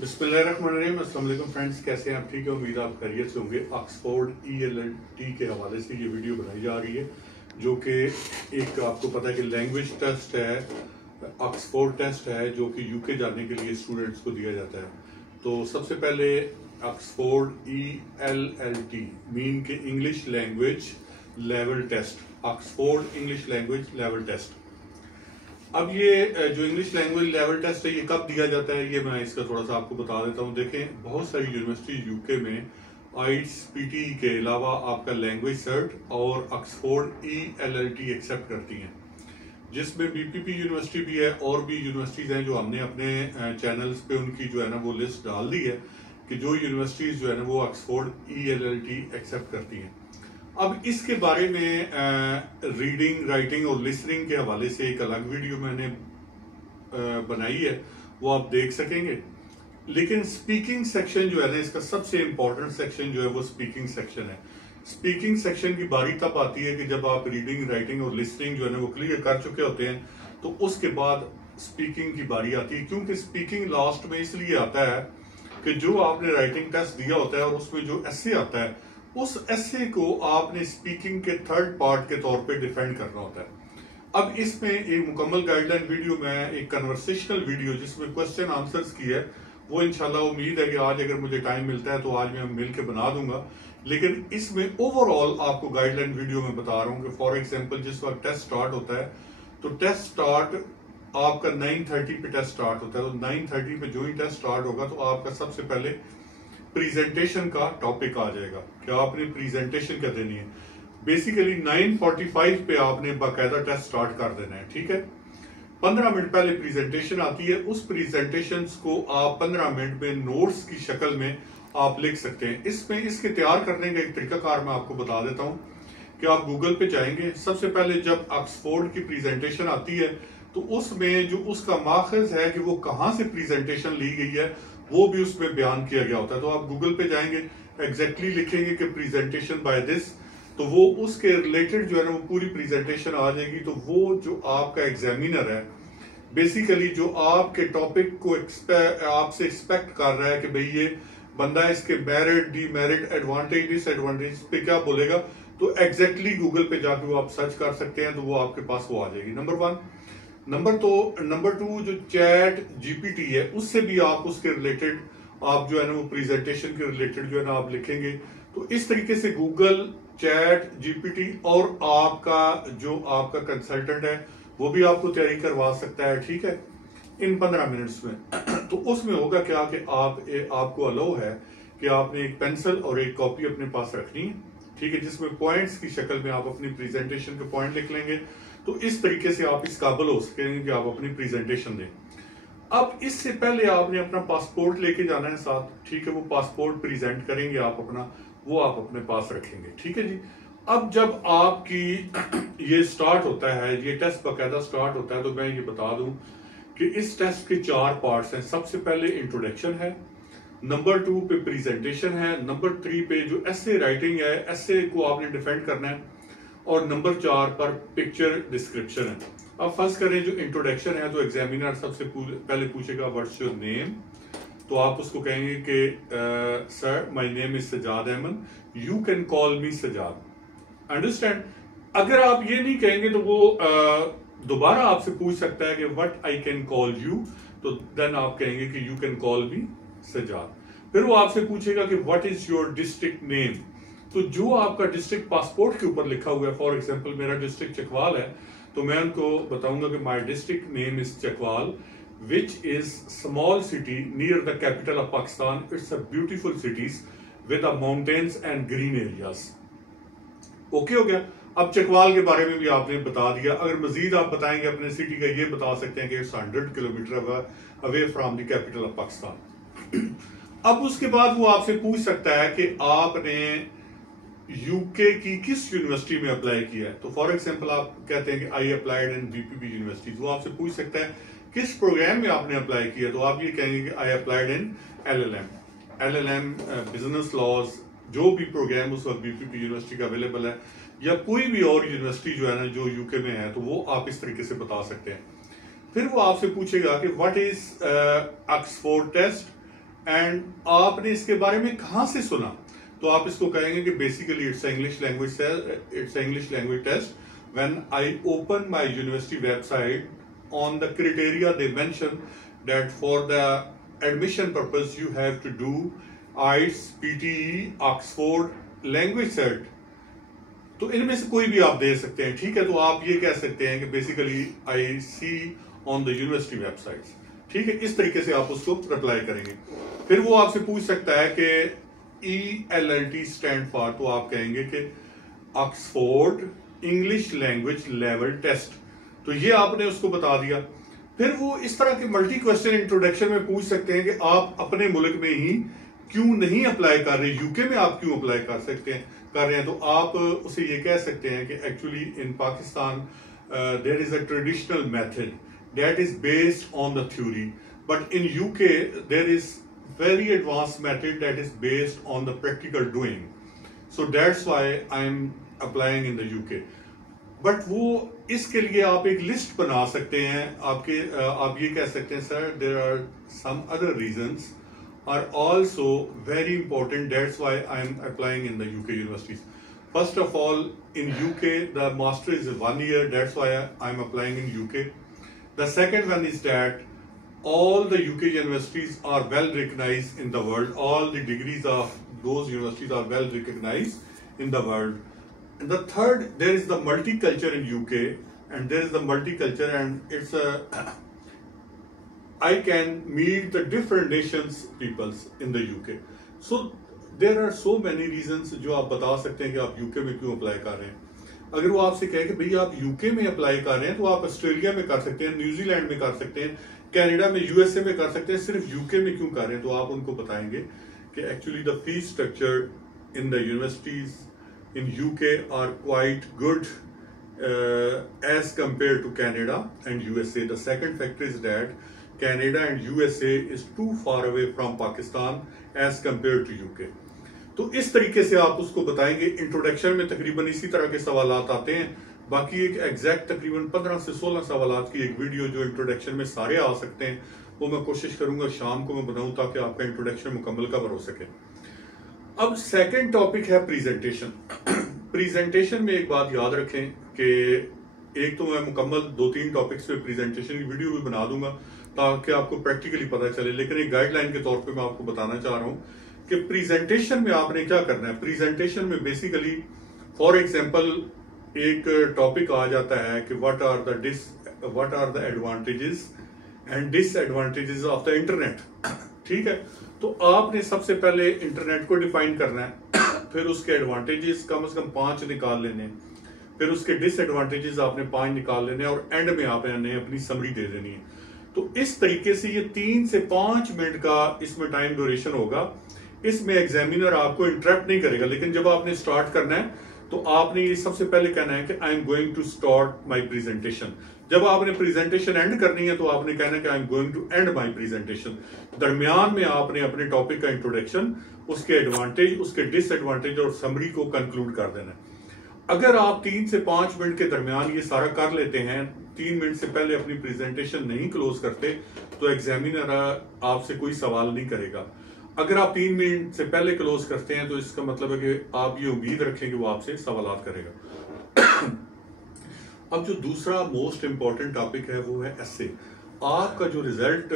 बिस्मिल्लाहिर्रहमानिर्रहीम। अस्सलाम वालेकुम फ्रेंड्स, कैसे हैं आप? ठीक है, उम्मीद आप खैरियत से होंगे। ऑक्सफोर्ड ELLT के हवाले से ये वीडियो बनाई जा रही है, जो कि एक आपको पता है कि लैंग्वेज टेस्ट है, ऑक्सफोर्ड टेस्ट है, जो कि यूके जाने के लिए स्टूडेंट्स को दिया जाता है। तो सबसे पहले ऑक्सफोर्ड ELLT मीन के English language level test, Oxford English language level test. अब ये जो इंग्लिश लैंग्वेज लेवल टेस्ट है, ये कब दिया जाता है, ये मैं इसका थोड़ा सा आपको बता देता हूँ। देखें, बहुत सारी यूनिवर्सिटी यूके में आइट्स PTE के अलावा आपका लैंग्वेज सर्ट और ऑक्सफोर्ड ELLT एक्सेप्ट करती हैं, जिसमें BPP यूनिवर्सिटी भी है और भी यूनिवर्सिटीज हैं जो हमने अपने चैनल्स पे उनकी जो है ना वो लिस्ट डाल दी है कि जो यूनिवर्सिटीज जो है ना वो ऑक्सफोर्ड ELLT एक्सेप्ट करती हैं। अब इसके बारे में रीडिंग, राइटिंग और लिसनिंग के हवाले से एक अलग वीडियो मैंने बनाई है, वो आप देख सकेंगे। लेकिन स्पीकिंग सेक्शन जो है ना, इसका सबसे इंपॉर्टेंट सेक्शन जो है वो स्पीकिंग सेक्शन है। स्पीकिंग सेक्शन की बारी तब आती है कि जब आप रीडिंग, राइटिंग और लिसनिंग जो है ना वो क्लियर कर चुके होते हैं, तो उसके बाद स्पीकिंग की बारी आती है। क्योंकि स्पीकिंग लास्ट में इसलिए आता है कि जो आपने राइटिंग टेस्ट दिया होता है और उसमें जो एसे आता है, उस एसे को आपने स्पीकिंग के थर्ड पार्ट के तौर पे डिफेंड करना होता है। अब इसमें एक मुकम्मल गाइडलाइन वीडियो में, एक कन्वर्सेशनल वीडियो जिसमें क्वेश्चन आंसर्स की है, वो इंशाल्लाह उम्मीद है कि आज अगर मुझे टाइम मिलता है तो आज मैं मिल के बना दूंगा। लेकिन इसमें ओवरऑल आपको गाइडलाइन वीडियो में बता रहा हूँ कि फॉर एग्जाम्पल जिस वक्त टेस्ट स्टार्ट होता है, तो टेस्ट स्टार्ट आपका 9:30 पे टेस्ट स्टार्ट होता है। तो 9:30 पे जो ही टेस्ट स्टार्ट होगा तो आपका सबसे पहले प्रेजेंटेशन का टॉपिक आ जाएगा कि आपने प्रेजेंटेशन क्या देनी है। बेसिकली 9:45 पे आपने बाकायदा टेस्ट स्टार्ट कर देना है, ठीक है। 15 मिनट पहले प्रेजेंटेशन आती है, उस प्रेजेंटेशन को आप 15 मिनट में नोट्स की शक्ल में आप लिख सकते हैं। इसमें इसके तैयार करने का एक तरीकाकार मैं आपको बता देता हूँ कि आप गूगल पे जाएंगे। सबसे पहले जब ऑक्सफोर्ड की प्रेजेंटेशन आती है तो उसमें जो उसका माखज है कि वो कहाँ से प्रेजेंटेशन ली गई है, वो भी उसमें बयान किया गया होता है। तो आप गूगल पे जाएंगे, एग्जैक्टली लिखेंगे कि प्रेजेंटेशन बाय दिस, तो वो उसके रिलेटेड जो है ना वो पूरी प्रेजेंटेशन आ जाएगी। तो वो जो आपका एग्जामिनर है, बेसिकली जो आपके टॉपिक को आपसे एक्सपेक्ट कर रहा है कि भाई ये बंदा इसके मेरिट, डीमेरिट, एडवांटेज, डिसएडवांटेज पे क्या बोलेगा, तो एग्जैक्टली गूगल पे जाके वो आप सर्च कर सकते हैं, तो वो आपके पास वो आ जाएगी। नंबर 1। नंबर 2 जो चैट GPT है, उससे भी आप उसके रिलेटेड आप जो है ना वो प्रेजेंटेशन के रिलेटेड जो है ना आप लिखेंगे। तो इस तरीके से गूगल, चैट GPT और आपका कंसल्टेंट है वो भी आपको तैयारी करवा सकता है, ठीक है, इन 15 मिनट्स में। तो उसमें होगा क्या कि आपको अलाउ है कि आपने एक पेंसिल और एक कॉपी अपने पास रखनी है, ठीक है, जिसमें पॉइंट्स की शक्ल में आप अपनी प्रेजेंटेशन के पॉइंट लिख लेंगे। तो इस तरीके से आप इस काबिल हो सकेंगे कि आप अपनी प्रेजेंटेशन दें। अब इससे पहले आपने अपना पासपोर्ट लेके जाना है साथ, ठीक है, वो पासपोर्ट प्रेजेंट करेंगे आप अपना, वो आप अपने पास रखेंगे, ठीक है जी। अब जब आपकी ये स्टार्ट होता है, ये टेस्ट बाकायदा स्टार्ट होता है, तो मैं ये बता दूं कि इस टेस्ट के 4 पार्ट्स हैं। सबसे पहले इंट्रोडक्शन है, नंबर 2 पे प्रेजेंटेशन है, नंबर 3 पे जो एसे राइटिंग है, एसे को आपने डिफेंड करना है, और नंबर 4 पर पिक्चर डिस्क्रिप्शन है। अब फर्स्ट करें जो इंट्रोडक्शन है, तो एग्जामिनर सबसे पहले पूछेगा व्हाट्स योर नेम, तो आप उसको कहेंगे कि sir my name is Sajjad Ahmad, you can call me Sajjad. Understand? अगर आप ये नहीं कहेंगे तो वो दोबारा आपसे पूछ सकता है कि what I can call you, तो देन आप कहेंगे कि you can call me Sajjad. फिर वो आपसे पूछेगा कि what is your district name, तो जो आपका डिस्ट्रिक्ट पासपोर्ट के ऊपर लिखा हुआ है, फॉर एग्जांपल मेरा डिस्ट्रिक्ट चकवाल है, तो मैं उनको बताऊंगा कि my district name is Chakwal, which is small city near the capital of Pakistan. It's a beautiful cities with the mountains and green areas. Okay हो गया। अब चकवाल के बारे में भी आपने बता दिया। अगर मजीद आप बताएंगे अपने सिटी का, ये बता सकते हैं कि it's 100 kilometre away from the capital of Pakistan. अब उसके बाद वो आपसे पूछ सकता है कि आपने यूके की किस यूनिवर्सिटी में अप्लाई किया है। तो फॉर एग्जांपल आप कहते हैं कि I applied in BPP university, वो आपसे पूछ सकता है किस प्रोग्राम में आपने अप्लाई किया, तो आप ये कहेंगे कि I applied in LLM business laws, जो भी प्रोग्राम उस वक्त BPP यूनिवर्सिटी का अवेलेबल है, या कोई भी और यूनिवर्सिटी जो है ना जो यूके में है, तो वो आप इस तरीके से बता सकते हैं। फिर वो आपसे पूछेगा कि what is Oxford test and आपने इसके बारे में कहां से सुना, तो आप इसको कहेंगे कि basically it's English language test when I open my university website on the criteria they mention that for the admission purpose you have to do IELTS, PTE, Oxford language set. तो इनमें से कोई भी आप दे सकते हैं, ठीक है। तो आप ये कह सकते हैं कि basically I see on the university websites, ठीक है। इस तरीके से आप उसको रिप्लाई करेंगे। फिर वो आपसे पूछ सकता है कि ELLT स्टैंड फॉर, तो आप कहेंगे कि Oxford English language level test, तो ये आपने उसको बता दिया। फिर वो इस तरह के मल्टी क्वेश्चन इंट्रोडक्शन में पूछ सकते हैं कि आप अपने मुल्क में ही क्यों नहीं अप्लाई कर रहे, यूके में आप क्यों अप्लाई कर रहे हैं। तो आप उसे ये कह सकते हैं कि actually in Pakistan there is a traditional method that is based on the theory, but in UK there is very advanced method that is based on the practical doing, so that's why I'm applying in the UK। But वो इसके लिए आप एक list बना सकते हैं, आप ये कह सकते हैं sir there are some other reasons are also very important, that's why I am applying in the UK universities। First of all in UK the master is 1 year, that's why I am applying in UK। The second one is that all the UK universities are well recognized in the world, all the degrees of those universities are well recognized in the world। And the third, there is the multiculture in UK, and there is the multiculture and it's I can meet the different nations peoples in the UK। So there are so many reasons जो आप बता सकते हैं कि आप UK में क्यों apply कर रहे हैं। अगर वो आपसे कहे कि भाई आप यूके में अप्लाई कर रहे हैं तो आप ऑस्ट्रेलिया में कर सकते हैं, न्यूजीलैंड में कर सकते हैं, कनाडा में, यूएसए में कर सकते हैं, सिर्फ यूके में क्यों कर रहे हैं। तो आप उनको बताएंगे कि actually the fees structure in the universities in UK are quite good as compare to Canada and USA. The second factor is that Canada and USA is too far away from Pakistan as compare to UK. तो इस तरीके से आप उसको बताएंगे। Introduction में तकरीबन इसी तरह के सवाल आते हैं, बाकी एक एग्जैक्ट तकरीबन 15 से 16 सवाल की एक वीडियो जो इंट्रोडक्शन में सारे आ सकते हैं वो मैं कोशिश करूंगा शाम को मैं बनाऊं ताकि आपका इंट्रोडक्शन मुकम्मल कवर हो सके। अब सेकंड टॉपिक है प्रेजेंटेशन। प्रेजेंटेशन में एक बात याद रखें कि एक तो मैं मुकम्मल 2-3 टॉपिक्स पे प्रेजेंटेशन की वीडियो भी बना दूंगा ताकि आपको प्रैक्टिकली पता चले, लेकिन एक गाइडलाइन के तौर पर मैं आपको बताना चाह रहा हूँ कि प्रेजेंटेशन में आपने क्या करना है। प्रेजेंटेशन में बेसिकली फॉर एग्जांपल एक टॉपिक आ जाता है कि what are the advantages and disadvantages of the internet, ठीक है। तो आपने सबसे पहले इंटरनेट को डिफाइन करना है, फिर उसके एडवांटेजेस कम से कम 5 निकाल लेने, फिर उसके डिसएडवांटेजेस आपने 5 निकाल लेने और एंड में आपने अपनी समरी दे देनी है। तो इस तरीके से ये 3 से 5 मिनट का इसमें टाइम ड्यूरेशन होगा। इसमें एग्जामिनर आपको इंटरप्ट नहीं करेगा, लेकिन जब आपने स्टार्ट करना है तो आपने ये सबसे पहले कहना है कि I am going to start my presentation. जब आपने प्रेजेंटेशन एंड करनी है तो आपने कहना है कि I am going to end my presentation. दरमियान में आपने अपने टॉपिक का इंट्रोडक्शन, उसके एडवांटेज, उसके डिसएडवांटेज और समरी को कंक्लूड कर देना है। अगर आप 3 से 5 मिनट के दरमियान ये सारा कर लेते हैं, 3 मिनट से पहले अपनी प्रेजेंटेशन नहीं क्लोज करते, तो एग्जामिनर आपसे कोई सवाल नहीं करेगा। अगर आप 3 मिनट से पहले क्लोज करते हैं तो इसका मतलब है कि आप ये उम्मीद रखें कि वो आपसे सवाल करेगा। अब जो दूसरा मोस्ट इंपॉर्टेंट टॉपिक है वो है एसे। आपका जो रिजल्ट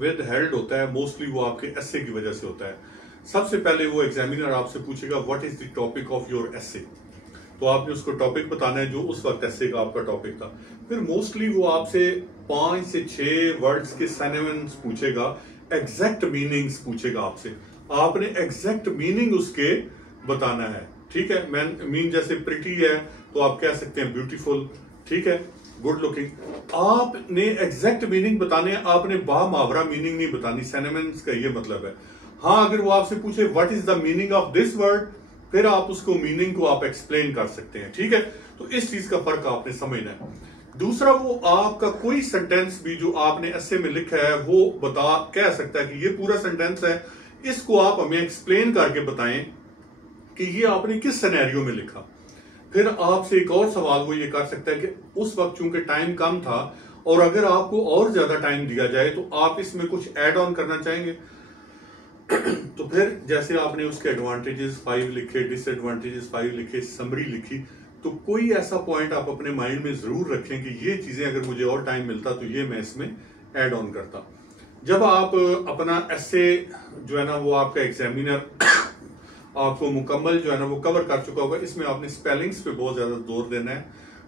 विद हेल्ड होता है मोस्टली वो आपके एसे की वजह से होता है। सबसे पहले वो एग्जामिनर आपसे पूछेगा what is the topic of your एसे, तो आपने उसको टॉपिक बताना है जो उस वक्त एसे का आपका टॉपिक था। फिर मोस्टली वो आपसे 5 से 6 वर्ड्स के सिनोनिम्स पूछेगा, एग्जैक्ट मीनिंग्स पूछेगा आपसे, आपने एग्जैक्ट मीनिंग उसके बताना है, ठीक है। मीन जैसे प्रिटी है तो आप कह सकते हैं ब्यूटीफुल, ठीक है, गुड लुकिंग। आपने एग्जैक्ट मीनिंग बताने, आपने बामावरा मीनिंग नहीं बतानी, सिनोनिम्स का ये मतलब है। हाँ, अगर वो आपसे पूछे what is the meaning of this word, फिर आप उसको मीनिंग को आप एक्सप्लेन कर सकते हैं, ठीक है। तो इस चीज का फर्क आपने समझना है। दूसरा, वो आपका कोई सेंटेंस भी जो आपने एसे में लिखा है वो कह सकता है कि ये पूरा सेंटेंस है, इसको आप हमें एक्सप्लेन करके बताएं कि ये आपने किस सिनेरियो में लिखा। फिर आपसे एक और सवाल वो ये कर सकता है कि उस वक्त चूंकि टाइम कम था और अगर आपको और ज्यादा टाइम दिया जाए तो आप इसमें कुछ ऐड ऑन करना चाहेंगे। तो फिर जैसे आपने उसके एडवांटेजेस 5 लिखे, डिसएडवांटेजेस 5 लिखे, समरी लिखी, तो कोई ऐसा पॉइंट आप अपने माइंड में जरूर रखें कि ये चीजें अगर मुझे और टाइम मिलता तो ये मैं इसमें ऐड ऑन करता। जब आप अपना ऐसे जो है ना वो आपका एग्जामिनर आपको मुकम्मल जो है ना वो कवर कर चुका होगा, इसमें आपने स्पेलिंग्स पे बहुत ज्यादा जोर देना है,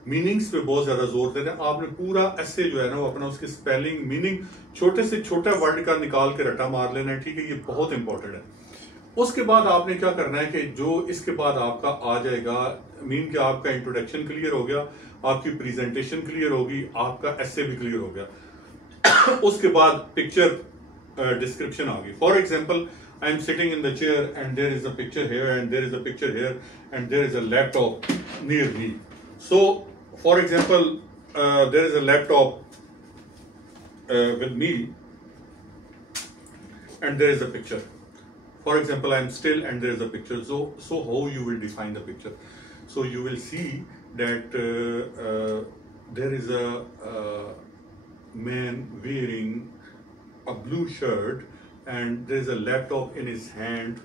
मीनिंग्स पे बहुत ज्यादा जोर देना है। आपने पूरा ऐसे जो है ना वो अपना उसकी स्पेलिंग मीनिंग छोटे से छोटा वर्ड का निकाल के रटा मार लेना है, ठीक है, ये बहुत इंपॉर्टेंट है। उसके बाद आपने क्या करना है कि जो इसके बाद आपका आ जाएगा, मीन कि आपका इंट्रोडक्शन क्लियर हो गया, आपकी प्रेजेंटेशन क्लियर होगी, आपका एसे भी क्लियर हो गया। उसके बाद पिक्चर डिस्क्रिप्शन आ गई। For example, I am sitting in the chair and there is a picture here and there is a picture here and there is a laptop near me. So, for example, there is a laptop with me and there is a picture. For example, I am still and there is a picture. So how you will define the picture? So you will see that there is a man wearing a blue shirt and there is a laptop in his hand,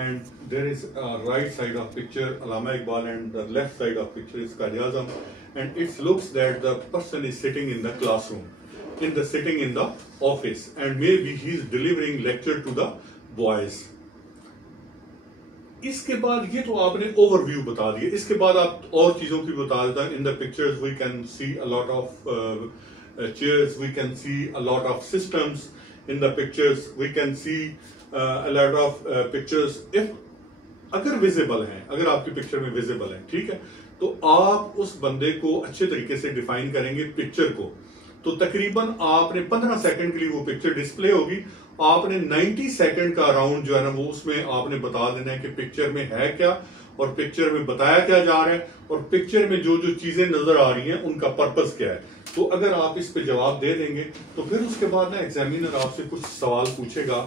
and there is a right side of picture Allama Iqbal and the left side of picture is Quaid-e-Azam, and it looks that the person is sitting in the classroom, sitting in the office, and maybe he is delivering lecture to the boys. इसके बाद ये तो आपने overview बता दिया, इसके बाद आप और चीजों की बता देता। In the pictures we can see a lot of chairs, we can see a lot of systems. In the pictures we can see a lot of pictures if अगर विजिबल हैं, अगर आपकी पिक्चर में विजिबल है, ठीक है, तो आप उस बंदे को अच्छे तरीके से डिफाइन करेंगे पिक्चर को। तो तकरीबन आपने 15 सेकंड के लिए वो पिक्चर डिस्प्ले होगी, आपने 90 सेकंड का राउंड जो है ना वो उसमें आपने बता देना है कि पिक्चर में है क्या और पिक्चर में बताया क्या जा रहा है और पिक्चर में जो जो चीजें नजर आ रही हैं उनका पर्पस क्या है। तो अगर आप इस पे जवाब दे देंगे तो फिर उसके बाद ना एग्जामिनर आपसे कुछ सवाल पूछेगा,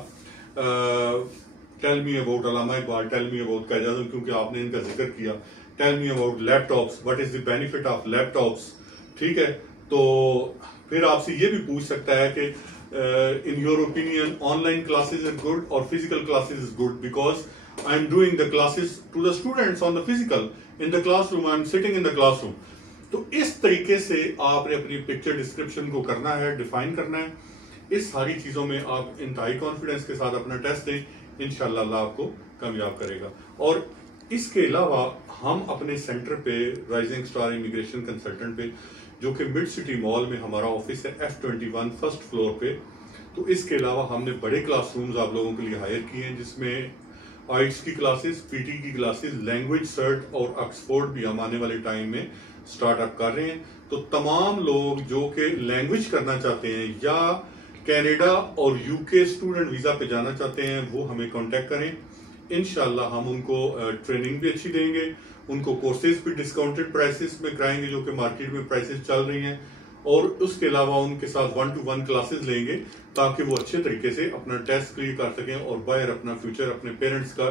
tell me about Allama Iqbal, tell me about Quaid-e-Azam, क्योंकि आपने इनका जिक्र किया, tell me about laptops, what is the benefit of laptops, ठीक है। तो फिर आपसे ये भी पूछ सकता है कि in your opinion online classes is good और physical classes is good, because I am doing the classes to the students on the physical in the classroom, I am sitting in the classroom. तो इस तरीके से आपने अपनी picture description को करना है, डिफाइन करना है। इस सारी चीजों में आप इंतहाई कॉन्फिडेंस के साथ अपना टेस्ट दें, इंशाल्लाह अल्लाह आपको कामयाब करेगा। और इसके अलावा हम अपने सेंटर पे राइजिंग स्टार इमिग्रेशन कंसल्टेंट पे, जो कि मिड सिटी मॉल में हमारा ऑफिस है F21 फर्स्ट फ्लोर पे, तो इसके अलावा हमने बड़े क्लासरूम्स आप लोगों के लिए हायर किए हैं, जिसमें आइट्स की क्लासेस, पीटी की क्लासेस, लैंग्वेज सर्ट और ऑक्सफोर्ड भी हम आने वाले टाइम में स्टार्टअप कर रहे हैं। तो तमाम लोग जो कि लैंग्वेज करना चाहते हैं या कनाडा और यूके स्टूडेंट वीजा पे जाना चाहते हैं वो हमें कांटेक्ट करें, इंशाल्लाह हम उनको ट्रेनिंग भी अच्छी देंगे, उनको कोर्सेज भी डिस्काउंटेड प्राइसेस में कराएंगे जो कि मार्केट में प्राइसेस चल रही हैं, और उसके अलावा उनके साथ 1-to-1 क्लासेस लेंगे ताकि वो अच्छे तरीके से अपना टेस्ट क्लियर कर सकें और बाहर अपना फ्यूचर, अपने पेरेंट्स का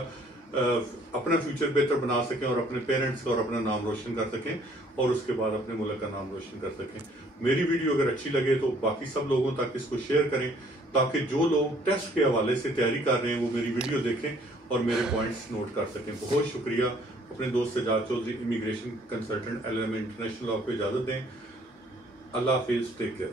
अपना फ्यूचर बेहतर बना सकें और अपने पेरेंट्स का और अपना नाम रोशन कर सकें और उसके बाद अपने मुल्क का नाम रोशन कर सकें। मेरी वीडियो अगर अच्छी लगे तो बाकी सब लोगों तक इसको शेयर करें ताकि जो लोग टेस्ट के हवाले से तैयारी कर रहे हैं वो मेरी वीडियो देखें और मेरे पॉइंट्स नोट कर सकें। बहुत शुक्रिया। अपने दोस्त Sajjad Chaudhry, immigration consultant, LLM international law को इजाजत दें। अल्लाह हाफिज, टेक केयर।